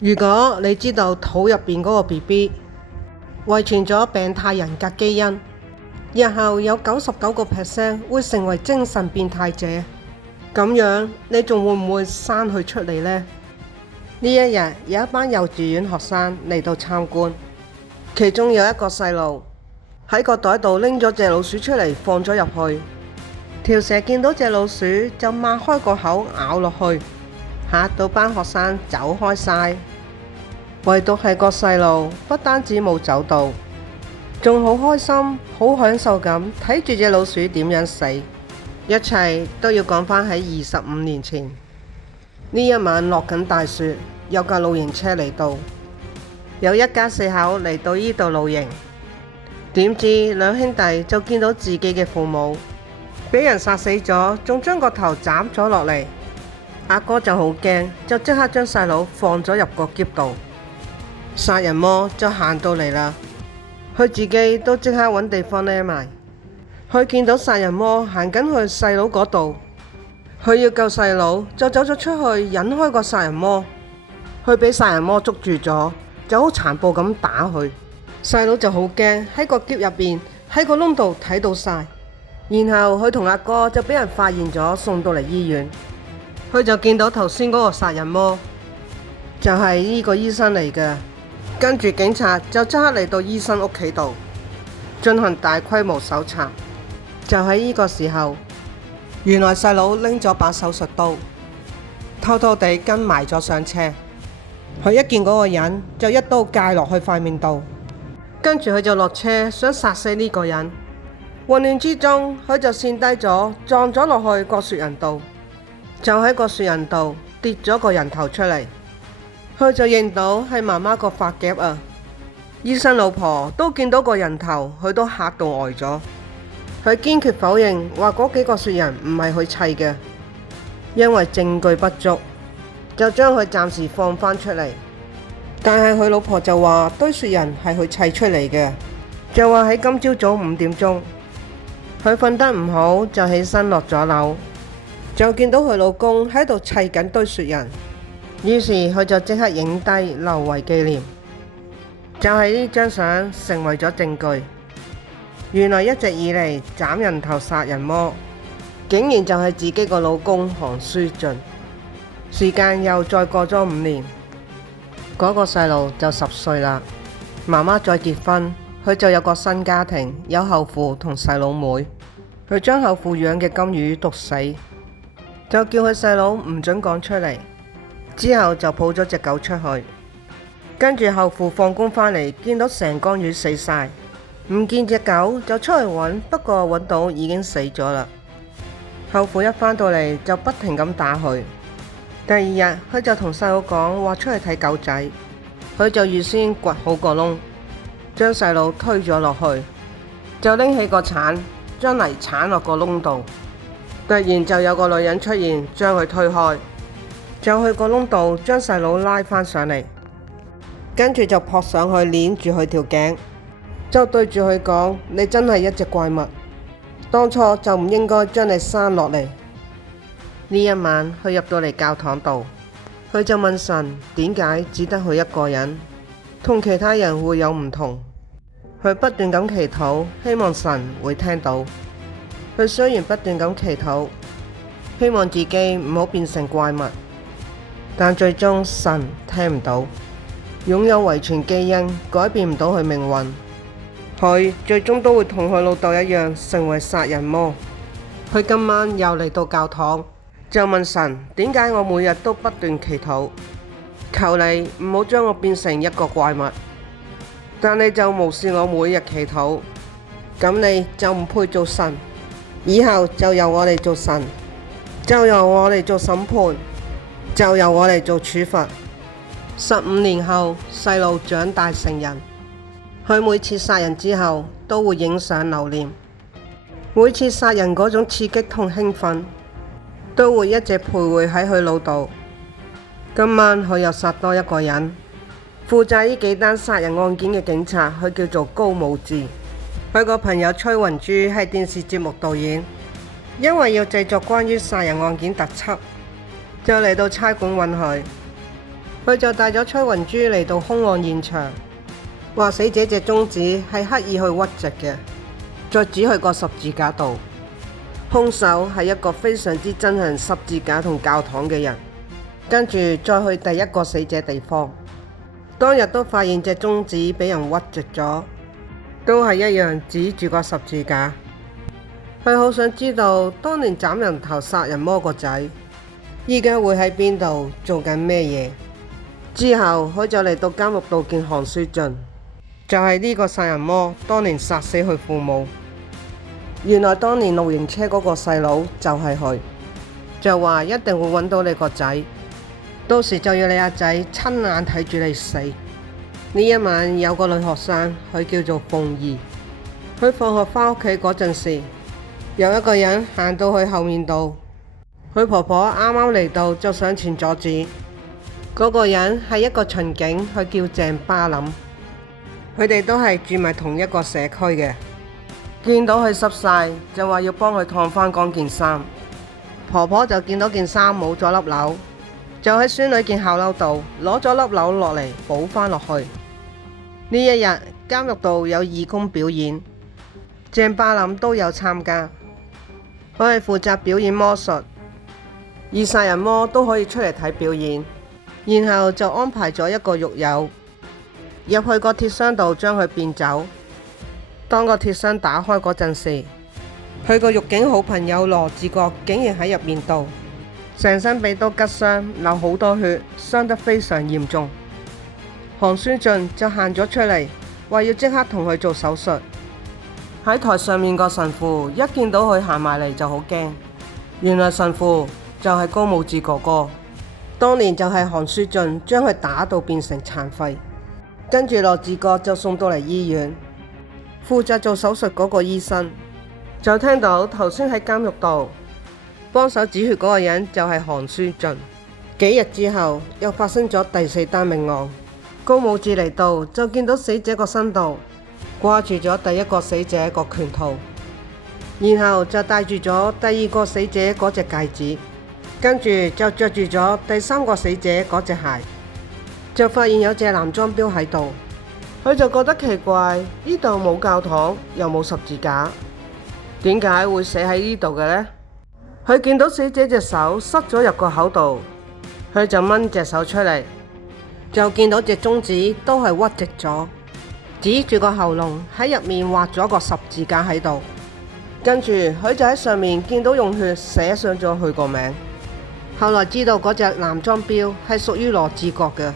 如果你知道肚入邊嗰個 BB 遺傳咗病態人格基因，日後有99%會成為精神變態者，咁樣你仲會唔會生佢出嚟呢？呢一日有一班幼稚園學生嚟到參觀，其中有一個細路喺個袋度拎咗隻老鼠出嚟放咗入去，條蛇見到隻老鼠就擘開個口咬落去，嚇到班學生走開晒。唯獨係個細路不單止冇走到，仲好開心好享受咁睇住隻老鼠點樣死。一切都要講返喺25年前，呢一晚落緊大雪，有架露營車嚟到，有一家4口嚟到呢度露營，點知兩兄弟就見到自己嘅父母俾人殺死咗，仲將個頭斬咗落嚟。阿哥就好驚，就即刻將細佬放咗入個篋度。殺人魔就行到嚟啦，佢自己都即刻揾地方匿埋。佢見到殺人魔行緊去細佬嗰度，佢要救細佬，就走咗出去引開個殺人魔。佢俾殺人魔捉住咗，就好殘暴咁打佢。細佬就好驚，喺個篋入邊喺個窿度睇到晒。然後佢同阿哥就俾人發現咗，送到嚟醫院。佢就見到頭先嗰個殺人魔就係呢個醫生嚟嘅。跟住警察就即刻嚟到醫生屋企度進行大規模搜查。就喺呢個時候，原來細佬拎咗把手術刀，偷偷地跟埋咗上車。佢一見嗰個人就一刀介落去塊面度，跟住佢就落車想殺死呢個人。混亂之中，佢就跣低咗，撞咗落去個雪人度，就喺個雪人度跌咗個人頭出嚟。佢就認到係媽媽個髮夾啊！醫生老婆都見到個人頭，佢都嚇到呆咗。佢堅決否認話嗰幾個雪人唔係佢砌嘅，因為證據不足，就將佢暫時放返出嚟。但係佢老婆就話堆雪人係佢砌出嚟嘅，就話喺今朝早5點鐘，佢瞓得唔好就起身落咗樓，就見到佢老公喺度砌緊堆雪人。於是佢就即刻影低留為紀念，就係呢張相成為咗證據。原來一直以嚟斬人頭殺人魔，竟然就係自己個老公韓書盡。時間又再過咗5年，嗰個細路就10歲啦。媽媽再結婚，佢就有個新家庭，有後父同細佬妹。佢將後父養嘅金魚毒死，就叫佢細佬唔准講出嚟。之後就抱咗隻狗出去，跟住後父放工返嚟，見到成缸魚死晒，唔見隻狗就出去揾，不過揾到已經死咗啦。後父一返到嚟就不停咁打佢。第二日佢就同細佬講話出去睇狗仔，佢就預先掘好個窿，將細佬推咗落去，就拎起個鏟將泥鏟落個窿度。突然就有個女人出現，將佢推開，就去個窿度將細佬拉返上嚟，跟住就撲上去鏈住佢條頸，就對住佢講：你真係一隻怪物，當初就唔應該將你生落嚟。呢一晚佢入到嚟教堂度，佢就問神點解只得佢一個人，同其他人會有唔同。佢不斷咁祈禱，希望神會聽到。佢雖然不斷咁祈禱，希望自己唔好變成怪物，但最終神聽唔到。擁有遺傳基因改變唔到佢命運，佢最終都會同佢老豆一樣成為殺人魔。佢今晚又嚟到教堂，就問神點解我每日都不斷祈禱，求你唔好將我變成一個怪物，但你就無視我每日祈禱，咁你就唔配做神，以後就由我嚟做神，就由我嚟做審判，就由我嚟做處罰。15年後，細路長大成人，佢每次殺人之後都會影相留念，每次殺人嗰種刺激同興奮都會一直徘徊喺佢腦度。今晚佢又殺多一個人。負責呢幾單殺人案件嘅警察，佢叫做高武志。佢個朋友崔雲珠係電視節目導演，因為要製作關於殺人案件特輯，就嚟到差館揾佢。佢就帶咗崔雲珠嚟到兇案現場，話死者隻中指係刻意去屈直嘅，再指去個十字架度。兇手係一個非常之憎恨十字架同教堂嘅人。跟住再去第一個死者地方，當日都發現隻中指俾人屈直咗，都係一樣指住個十字架。佢好想知道當年斬人頭殺人魔個仔依家會喺邊度做緊咩嘢。之後佢就嚟到監獄度見韓書俊，就係呢個殺人魔當年殺死佢父母。原來當年露營車嗰個細佬就係佢，就話一定會揾到你個仔，到時就要你阿仔親眼睇住你死。呢一晚有個女學生，佢叫做鳳儀，佢放學返屋企嗰陣時，有一個人行到去後面度，佢婆婆啱啱嚟到就上前阻止。嗰個人係一個巡警，佢叫鄭巴林，佢哋都係住埋同一個社區嘅。見到佢濕晒，就話要幫佢燙返乾件衫。婆婆就見到件衫冇咗粒紐，就喺孫女件校褸度攞咗粒紐落嚟補返落去。呢一日監獄度有義工表演，鄭巴林都有參加。佢係負責表演魔術，而殺人魔都可以出嚟睇表演。然後就安排咗一個獄友入去個鐵箱度將佢變走。當個鐵箱打開嗰陣時，佢個獄警好朋友羅志國竟然喺入面度，成身俾刀吉傷，流好多血，傷得非常嚴重。韓書俊就行咗出嚟，話要即刻同佢做手術。喺台上面個神父一見到佢行埋嚟就好驚，原來神父就係高武志哥哥，當年就係韓書俊將佢打到變成殘廢。跟住羅志國就送到嚟醫院，負責做手術嗰個醫生就聽到頭先喺監獄度幫手止血嗰個人就係韓書俊。幾日之後又發生咗第4單命案，高武志嚟到就見到死者個身度掛住咗第一個死者個拳套，然後就戴住咗第2個死者嗰隻戒指，跟住就着住咗第3個死者嗰隻鞋，就發現有隻男裝標喺度。佢就覺得奇怪，呢度冇教堂又冇十字架，點解會寫喺呢度嘅呢？佢見到死者隻手塞咗入個口度，佢就掹隻手出嚟，就見到隻中指都係屈直咗，指住個喉嚨喺入面畫咗個十字架喺度。跟住佢就喺上面見到用血寫上咗佢個名。後來知道嗰隻男裝標係屬於羅志國嘅，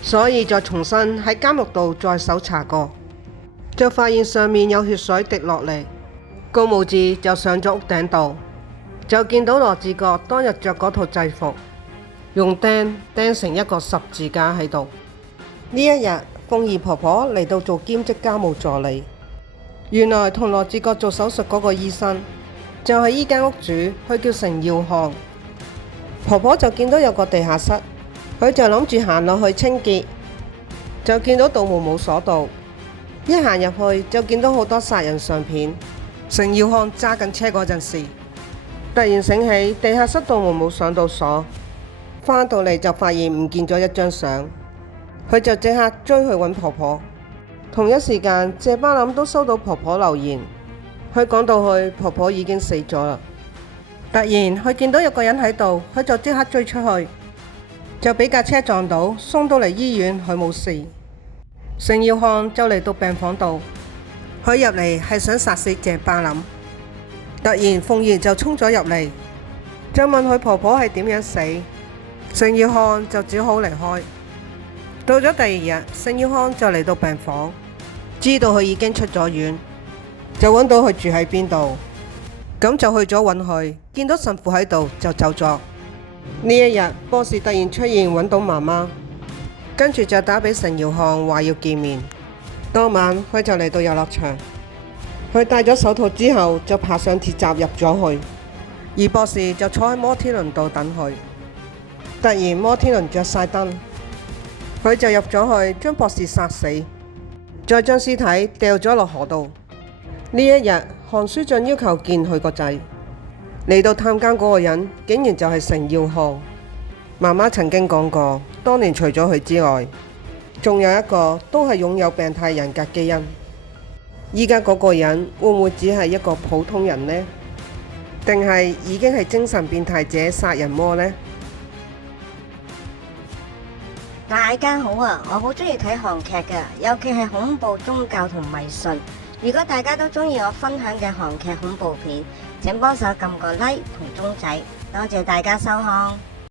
所以就重新喺監獄度再搜查過，就發現上面有血水滴落嚟。高武志就上咗屋頂度，就見到羅志國當日着嗰套制服，用釘釘成一個十字架喺度。呢一日鳳儀婆婆嚟到做兼職家務助理，原來同羅志國做手術嗰個醫生就係依間屋主，佢叫成耀漢。婆婆就見到有個地下室，佢就諗住行落去清潔，就見到道門冇鎖到，一行入去就見到好多殺人相片。成耀漢揸緊車嗰陣時，突然醒起地下室道門冇上到鎖，返到嚟就發現唔見咗一張相，佢就即刻追去揾婆婆。同一時間謝巴林都收到婆婆留言，佢講到去婆婆已經死咗啦。突然佢見到有個人喺度，佢就即刻追出去，就俾架車撞到，送到嚟醫院，佢冇事。成耀漢就嚟到病房度，佢入嚟係想殺死謝巴林。突然鳳儀就衝咗入嚟，就問佢婆婆係點樣死。成耀漢就只好離開。到咗第二日，成耀漢就嚟到病房，知道佢已經出咗院，就揾到佢住喺邊度，咁就去咗揾佢，見到神父喺度就走咗。呢一日博士突然出現，揾到媽媽，跟住就打俾成耀漢話要見面。當晚佢就嚟到遊樂場，佢戴咗手套之後就爬上鐵閘入咗去，而博士就坐喺摩天輪度等佢。突然摩天輪着晒燈，佢就入咗去將博士殺死，再將屍體掉咗落河度。呢一日韓書俊要求見佢個仔，嚟到探監嗰個人竟然就係成耀漢。媽媽曾經講過，當年除咗佢之外，仲有一個都係擁有病態人格基因。依家嗰個人會唔會只係一個普通人呢？定係已經係精神變態者殺人魔呢？大家好啊！我好中意睇韓劇㗎，尤其係恐怖、宗教同迷信。如果大家都中意我分享嘅韓劇恐怖片，請幫手撳個 like 同鐘仔，多謝大家收看。